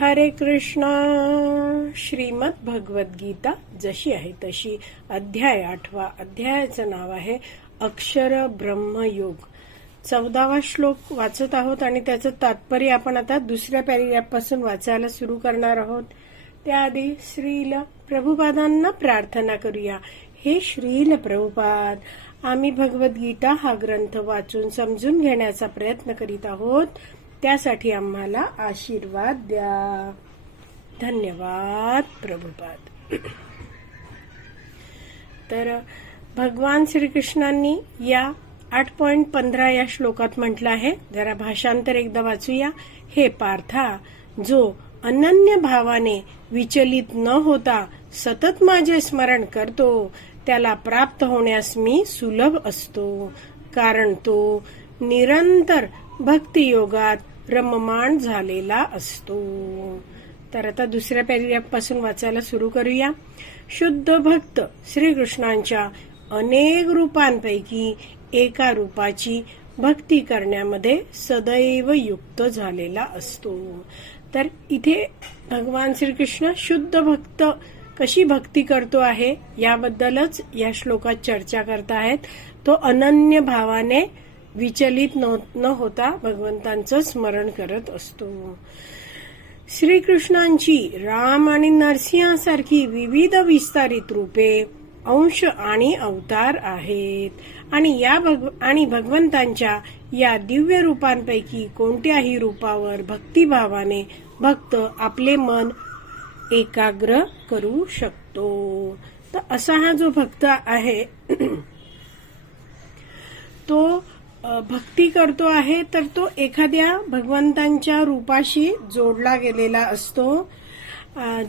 हरे कृष्ण. श्रीमद भगवद्गीता जशी आहे तशी. अध्याय आठवा. अध्यायाचं नाव आहे अक्षर ब्रह्मयोग. चौदावा श्लोक वाचत आहोत आणि त्याचं तात्पर्य आपण आता दुसऱ्या पॅरिग्राफपासून वाचायला सुरू करणार आहोत. त्याआधी श्रील प्रभुपादांना प्रार्थना करूया. हे श्रील प्रभुपाद आम्ही भगवद्गीता हा ग्रंथ वाचून समजून घेण्याचा प्रयत्न करीत आहोत. त्यासाठी आम्हाला आशीर्वाद द्या. धन्यवाद प्रभुपाद. तर भगवान श्रीकृष्णांनी या आठ पॉइंट पंधरा या श्लोकात म्हटलं आहे. जरा भाषांतर एकदा वाचूया. हे पार्था जो अनन्य भावाने विचलित न होता सतत माझे स्मरण करतो त्याला प्राप्त होण्यास मी सुलभ असतो. कारण तो निरंतर भक्तियोगात रममाण झालेला असतो. तर आता दुसऱ्या पॅरिग्राफ वाचायला सुरू करूया. शुद्ध भक्त श्रीकृष्णांच्या अनेक रूपांपैकी एका रूपाची भक्ती करण्यामध्ये सदैव युक्त झालेला असतो. तर इथे भगवान श्रीकृष्ण शुद्ध भक्त कशी भक्ती करतो आहे? याबद्दलच या श्लोकात चर्चा करत आहेत तो अनन्य भावाने विचलित न होता भगवंतांचं स्मरण करत असतो. श्रीकृष्णांची राम आणि नरसिंहासारखी विविध विस्तारित रूपे अंश आणि अवतार आहेत. आणि या भग आणि भगवंतांच्या या दिव्य रूपांपैकी कोणत्याही रूपावर भक्तिभावाने भक्त आपले मन एकाग्र करू शकतो. तर असा हा जो भक्त आहे तो भक्ती करतो आहे तर तो एखाद्या भगवंतांच्या रूपाशी जोडला गेलेला असतो.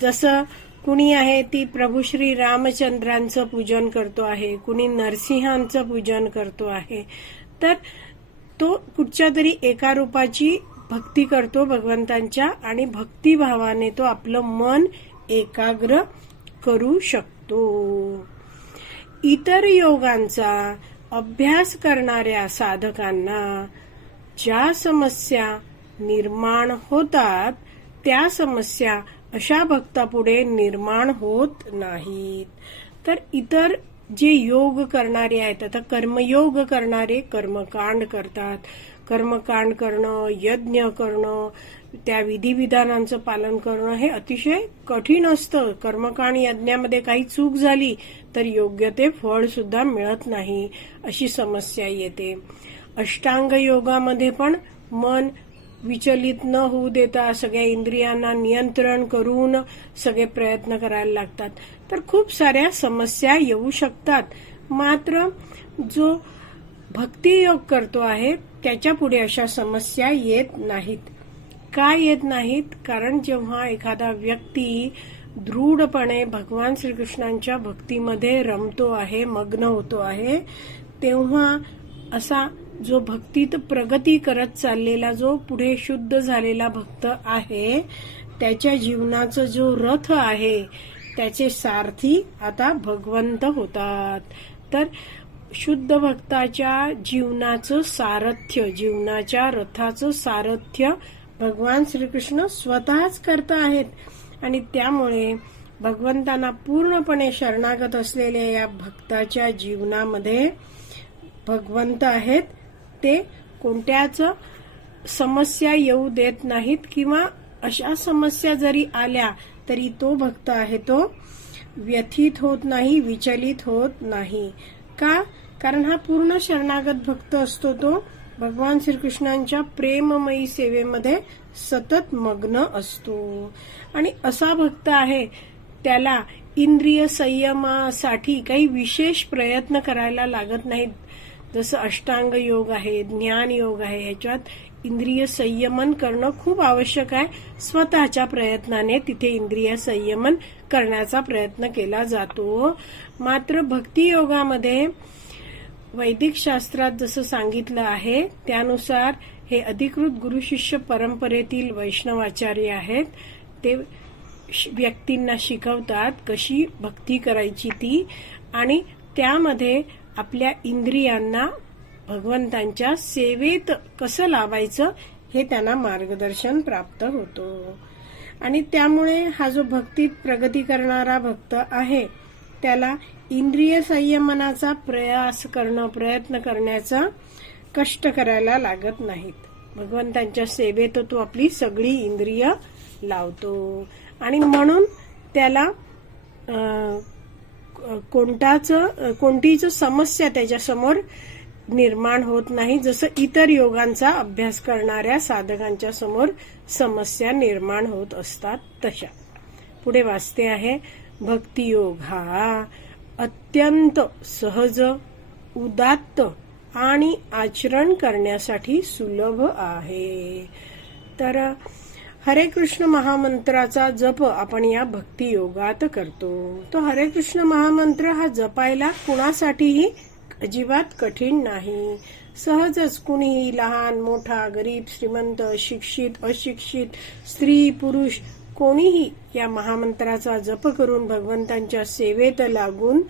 जसं कुणी आहे ती प्रभू श्री रामचंद्रांचं पूजन करतो आहे कुणी नरसिंहांचं पूजन करतो आहे. तर तो कुठच्या तरी एका रूपाची भक्ती करतो भगवंतांच्या आणि भक्तिभावाने तो आपलं मन एकाग्र करू शकतो. इतर योगांचा अभ्यास करणाऱ्या साधकांना ज्या समस्या निर्माण होतात त्या समस्या अशा भक्तापुढे निर्माण होत नाहीत. तर इतर जे योग करणारे आहेत आता कर्मयोग करणारे कर्मकांड करतात. कर्मकांड करणं यज्ञ करणं त्या विधिविधानांचं पालन करणं हे अतिशय कठीण असतं. कर्मकांड यज्ञामध्ये काही चूक झाली तर योग्य ते फळ सुद्धा मिळत नाही अशी समस्या येते. अष्टांग योगामध्ये पण मन विचलित न होऊ देता सगळ्या इंद्रियांना नियंत्रण करून सगळे प्रयत्न करायला लागतात. तर खूप साऱ्या समस्या येऊ शकतात. मात्र जो भक्तियोग करतो आहे त्याच्या पुढे अशा समस्या येत नाहीत. का येत नाहीत कारण जेव्हा एखादा व्यक्ती दृढपणे भगवान श्रीकृष्णांच्या भक्तीमध्ये रमतो आहे मग्न होतो आहे तेव्हा असा जो भक्तीत प्रगती करत चाललेला जो पुढे शुद्ध झालेला भक्त आहे त्याच्या जीवनाचा जो रथ आहे त्याचे सारथी आता भगवंत होतात. तर शुद्ध भक्ताच्या जीवनाचं सारथ्य जीवनाच्या रथाचं सारथ्य भगवान श्रीकृष्ण स्वतःच करत आहेत. आणि त्यामुळे भगवंतांना पूर्णपणे शरणागत असलेल्या या भक्ताच्या जीवनामध्ये भगवंत आहेत. ते कोणत्याच समस्या येऊ देत नाहीत किंवा अशा समस्या जरी आल्या तरी तो भक्त आहे तो व्यथित होत नाही विचलित होत नाही. का? कारण हा पूर्ण शरणागत भक्त असतो तो. भगवान श्रीकृष्णांच्या प्रेममयी सेवेमध्ये सतत मग्न असतो. आणि असा भक्त आहे त्याला इंद्रिय संयमासाठी काही विशेष प्रयत्न करायला लागत नाहीत. जसं अष्टांग योग आहे ज्ञान योग आहे ह्याच्यात इंद्रिय संयमन करणं खूप आवश्यक आहे. स्वतःच्या प्रयत्नाने तिथे इंद्रिय संयमन करण्याचा प्रयत्न केला जातो. मात्र भक्ती योगामध्ये वैदिक शास्त्रात जसं सांगितलं आहे त्यानुसार हे अधिकृत गुरु शिष्य परंपरेतील वैष्णवाचार्य आहेत. ते व्यक्तींना शिकवतात कशी भक्ती करायची ती आणि त्यामध्ये आपल्या इंद्रियांना भगवंतांच्या सेवेत कसं लावायचं हे त्यांना मार्गदर्शन प्राप्त होतो. आणि त्यामुळे हा जो भक्तीत प्रगती करणारा भक्त आहे त्याला इंद्रिय संयमनाचा प्रयास करणं प्रयत्न करण्याचा कष्ट करायला लागत नाहीत. भगवंतांच्या सेवेत तो आपली सगळी इंद्रिय लावतो. आणि म्हणून त्याला कोणताच कोणतीच समस्या त्याच्यासमोर निर्माण होत नाही. जसं इतर योगांचा अभ्यास करणाऱ्या साधकांच्या समोर समस्या निर्माण होत असतात तशा. पुढे वाचते आहे भक्तियोग हा अत्यंत सहज उदात्त आणि आचरण करण्यासाठी सुलभ आहे. तर हरे कृष्ण महामंत्राचा जप आपण या भक्ती योगात करतो. तो हरे कृष्ण महामंत्र हा जपायला कुणासाठीही अजिबात कठीण नाही. सहजच कुणीही लहान मोठा गरीब श्रीमंत शिक्षित अशिक्षित स्त्री पुरुष कोणीही या महामंत्राचा जप करून भगवंतांच्या सेवेत लागून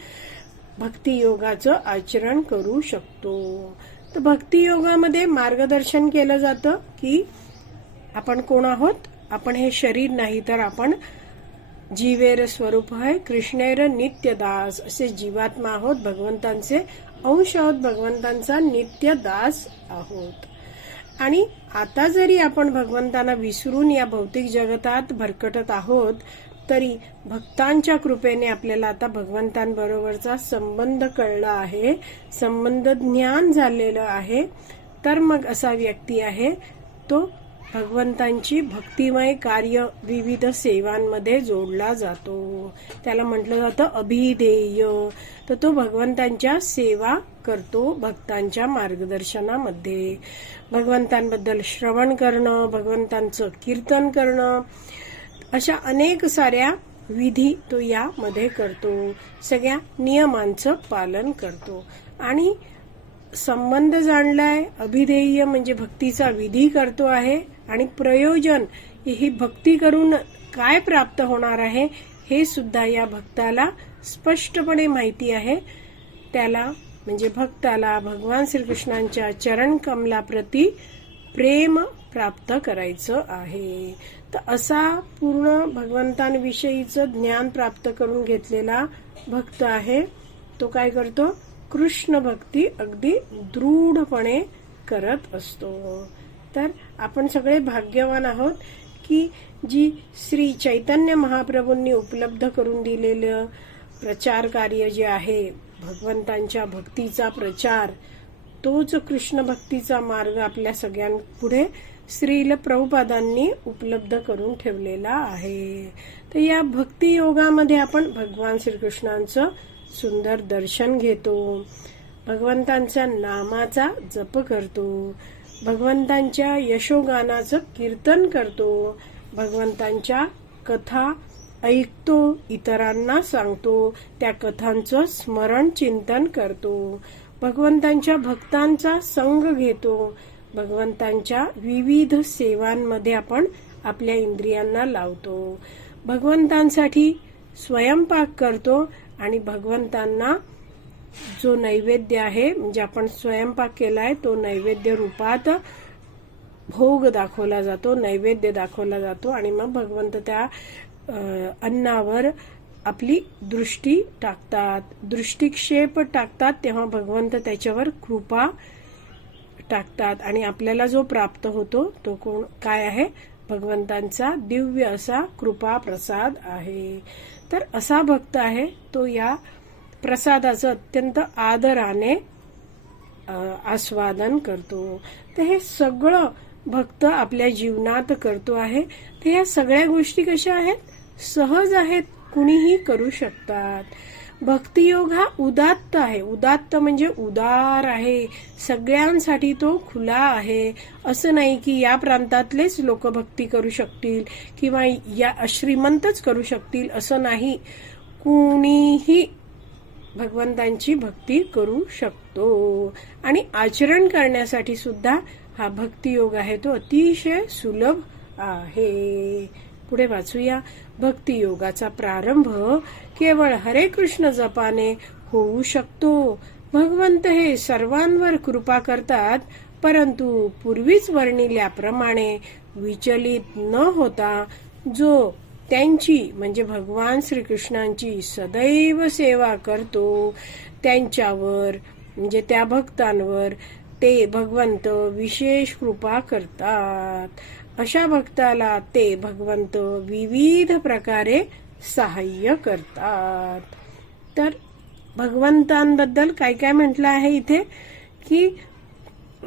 भक्तियोगाचं आचरण करू शकतो. तर भक्तियोगामध्ये मार्गदर्शन केलं जातं की आपण कोण आहोत? आपण हे शरीर नाही तर आपण जीवेर स्वरूप आहे कृष्णेर नित्यदास असे जीवात्मा आहोत भगवंतांचे अंश आहोत भगवंतांचा नित्य दास आहोत. आणि आता जरी आपण भगवंतांना विसरून या भौतिक जगतात भरकटत आहोत तरी भक्तांच्या कृपेने आपल्याला आता भगवंतांबरोबरचा संबंध कळला आहे संबंध ज्ञान झालेलं आहे. तर मग असा व्यक्ती आहे तो भगवंतांची भक्तिमय कार्य विविध सेवांमध्ये जोडला जातो. त्याला म्हटलं जातं अभिधेय. तर तो भगवंतांच्या सेवा करतो भक्तांच्या मार्गदर्शनामध्ये. भगवंतांबद्दल श्रवण करणं भगवंतांचं कीर्तन करणं अशा अनेक साऱ्या विधी तो यामध्ये करतो. सगळ्या नियमांचं पालन करतो. आणि संबंध जाणलाय अभिधेय म्हणजे भक्तीचा विधी करतो आहे आणि प्रयोजन ही भक्ती करून काय प्राप्त होणार आहे हे सुद्धा या भक्ताला स्पष्टपणे माहिती आहे. त्याला म्हणजे भक्ताला भगवान श्रीकृष्णांच्या चरण कमलाप्रती प्रेम प्राप्त करायचं आहे. तर असा पूर्ण भगवंतांविषयीचं ज्ञान प्राप्त करून घेतलेला भक्त आहे. तो काय करतो? कृष्ण भक्ती अगदी दृढपणे करत असतो. तर आपण सगळे भाग्यवान आहोत की जी श्री चैतन्य महाप्रभूंनी उपलब्ध करून दिलेलं प्रचार कार्य जे आहे भगवंतांच्या भक्तीचा प्रचार तोच कृष्ण भक्तीचा मार्ग आपल्या सगळ्यांपुढे श्रील प्रभुपादांनी उपलब्ध करून ठेवलेला आहे. तर या भक्ती योगामध्ये आपण भगवान श्रीकृष्णांचं सुंदर दर्शन घेतो. भगवंतांच्या नामाचा जप करतो. भगवंतांच्या यशोगानाचं कीर्तन करतो. भगवंतांच्या कथा ऐकतो इतरांना सांगतो. त्या कथांचं स्मरण चिंतन करतो. भगवंतांच्या भक्तांचा संग घेतो. भगवंतांच्या विविध सेवांमध्ये आपण आपल्या इंद्रियांना लावतो. भगवंतांसाठी स्वयंपाक करतो. आणि भगवंतांना जो नैवेद्य आहे म्हणजे आपण स्वयंपाक केलाय तो नैवेद्य रूपात भोग दाखवला जातो नैवेद्य दाखवला जातो आणि मग भगवंत त्या अन्नावर आपली दृष्टी टाकतात. दृष्टिक्षेप टाकतात तेव्हा भगवंत त्याच्यावर कृपा टाकतात. आणि आपल्याला जो प्राप्त होतो तो कोण काय आहे? भगवंतांचा दिव्य असा कृपा प्रसाद आहे. तर असा भक्त आहे तो या प्रसादाचं अत्यंत आदराने आस्वादन करतो. तर हे सगळं भक्त आपल्या जीवनात करतो आहे. तर या सगळ्या गोष्टी कशा आहेत? सहज आहेत कुणीही करू शकतात. भक्तियोग हा उदात्त आहे. उदात्त म्हणजे उदार आहे. सगळ्यांसाठी तो खुला आहे. असं नाही की या प्रांतातलेच लोक भक्ती करू शकतील किंवा या श्रीमंतच करू शकतील असं नाही. कुणीही भगवंतांची भक्ती करू शकतो. आणि आचरण करण्यासाठी सुद्धा हा भक्तियोग आहे. तो अतिशय सुलभ आहे. पुढे वाचूया. भक्तियोगाचा प्रारंभ केवळ हरे कृष्ण जपाने होऊ शकतो. भगवंत हे सर्वांवर कृपा करतात परंतु पूर्वीच वर्णिल्याप्रमाणे विचलित न होता जो त्यांची म्हणजे भगवान श्रीकृष्णांची सदैव सेवा करतो त्यांच्यावर म्हणजे त्या भक्तांवर ते भगवंत विशेष कृपा करतात. अशा भक्ताला ते भगवंत विविध प्रकारे सहाय्य करतात. तर भगवंतांबद्दल काय काय म्हटलं आहे इथे? की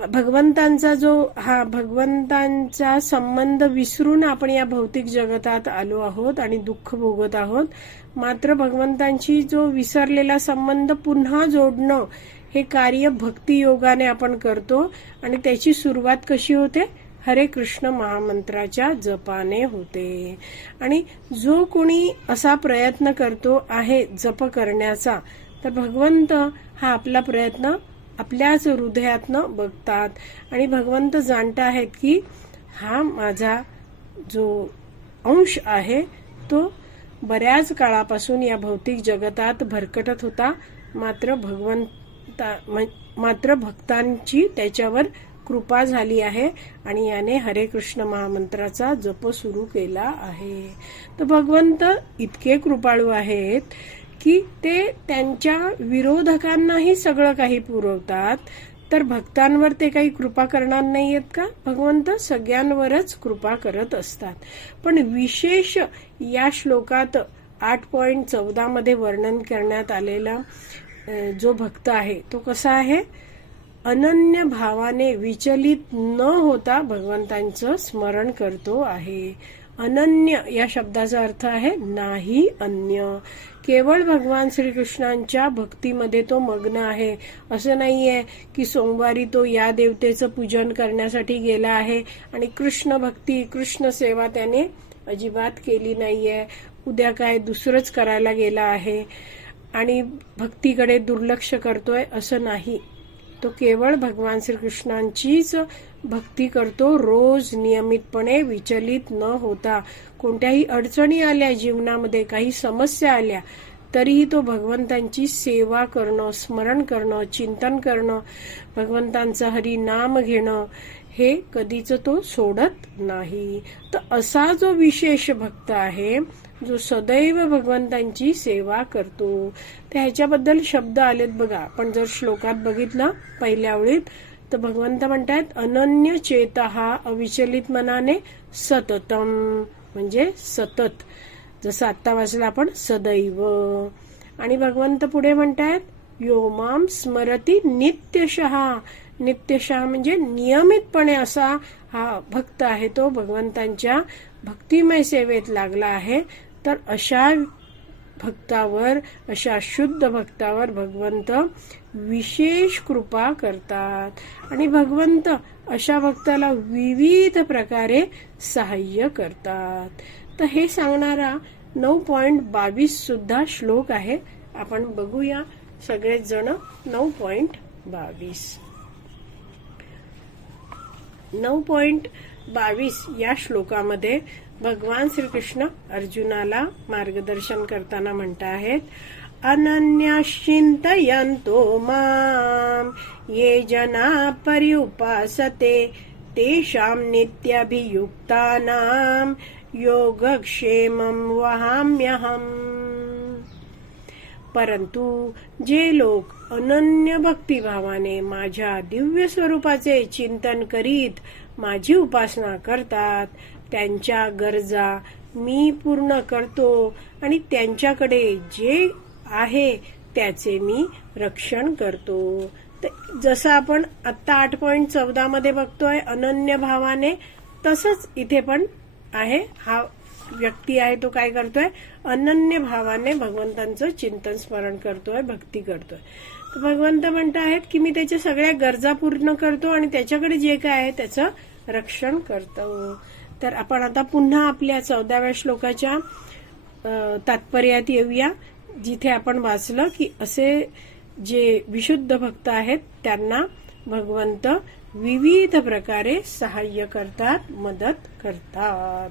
भगवंतांचा जो हा भगवंतांचा संबंध विसरून आपण या भौतिक जगतात आलो आहोत आणि दुःख भोगत आहोत मात्र भगवंतांशी जो विसरलेला संबंध पुन्हा जोडणं हे कार्य भक्तियोगाने आपण करतो आणि त्याची सुरुवात कशी होते? हरे कृष्ण महामंत्राच्या जपाने होते. आणि जो कोणी असा प्रयत्न करतो आहे जप करण्याचा तर भगवंत हा आपला प्रयत्न आपल्याच हृदयातनं बघतात. आणि भगवंत जाणत आहेत की हा माझा जो अंश आहे तो बऱ्याच काळापासून या भौतिक जगतात भरकटत होता. मात्र भगवंता मात्र भक्तांची त्याच्यावर कृपा झाली आहे आणि याने हरे कृष्ण महामंत्राचा जप सुरू केला आहे. तर भगवंत इतके कृपाळू आहेत की ते त्यांच्या विरोधकांनाही सगळं काही पुरवतात. तर भक्तांवर ते काही कृपा करणार नाहीयेत का? भगवंत सगळ्यांवरच कृपा करत असतात. पण विशेष या श्लोकात आठ पॉइंट चौदा मध्ये वर्णन करण्यात आलेला जो भक्त आहे तो कसा आहे? अनन्य भावाने विचलित न होता भगवंतांचं स्मरण करतो आहे. अनन्य या शब्दाचा अर्थ आहे नाही अन्य. केवळ भगवान श्रीकृष्णांच्या भक्तीमध्ये तो मग्न आहे. असं नाहीये की सोमवारी तो या देवतेचं पूजन करण्यासाठी गेला आहे आणि कृष्ण भक्ती कृष्ण सेवा त्याने अजिबात केली नाहीये. उद्या काय दुसरंच करायला गेला आहे आणि भक्तीकडे दुर्लक्ष करतोय असं नाही. तो केवळ भगवान श्रीकृष्णांचीच भक्ती करतो रोज नियमितपणे विचलित न होता. कोणत्याही अडचणी आल्या जीवनामध्ये काही समस्या आल्या तरीही तो भगवंतांची सेवा करणं स्मरण करणं चिंतन करणं भगवंतांचं हरी नाम घेणं हे कधीच तो सोडत नाही. तर असा जो विशेष भक्त आहे जो सदैव भगवंतांची सेवा करतो. तर ह्याच्याबद्दल शब्द आलेत बघा. आपण जर श्लोकात बघितलं पहिल्या ओळीत तर भगवंत म्हणतात अनन्य चेत हा अविचलित मनाने सततम. म्हणजे सतत. जसं आत्ता वाचलं आपण सदैव. आणि भगवंत पुढे म्हणतायत योमाम स्मरती नित्यशहा नित्यशहा म्हणजे नियमितपणे असा हा भक्त आहे तो भगवंतांच्या भक्तिमय सेवेत लागला आहे तर अशा भक्तावर अशा शुद्ध भक्तावर भगवंत विशेष कृपा करतात. आणि भगवंत अशा भक्ताला विविध प्रकारे सहाय्य करतात. तर हे सांगणारा नऊ पॉइंट बावीस सुद्धा श्लोक आहे. आपण बघूया सगळेच जण नऊ पॉइंट बावीस. नऊ पॉइंट बावीस या श्लोकामध्ये भगवान श्रीकृष्ण अर्जुनाला मार्गदर्शन करताना म्हणत आहेत अनन्याश्चिंतयंतो माम ये जना पर्युपासते तेषां नित्याभियुक्तानां योगक्षेमं वहाम्यहम्. परंतु जे लोक अनन्य भक्तिभावाने माझ्या दिव्य स्वरूपाचे चिंतन करीत माझी उपासना करतात त्यांच्या गरजा मी पूर्ण करतो आणि त्यांच्याकडे जे आहे त्याचे मी रक्षण करतो. जसं आपण आत्ता आठ पॉईंट चौदा मध्ये बघतोय अनन्य भावाने तसंच इथे पण आहे. हा व्यक्ती आहे तो काय करतोय? अनन्य भावाने भगवंतांचं चिंतन स्मरण करतोय भक्ती करतोय. तर भगवंत म्हणत आहेत की मी त्याच्या सगळ्या गरजा पूर्ण करतो आणि त्याच्याकडे जे काय आहे त्याचं रक्षण करतो. तर आपण आता पुन्हा आपल्या चौदाव्या श्लोकाच्या तात्पर्यात येऊया जिथे आपण वाचलं की असे जे विशुद्ध भक्त आहेत त्यांना भगवंत विविध प्रकारे सहाय्य करतात मदत करतात.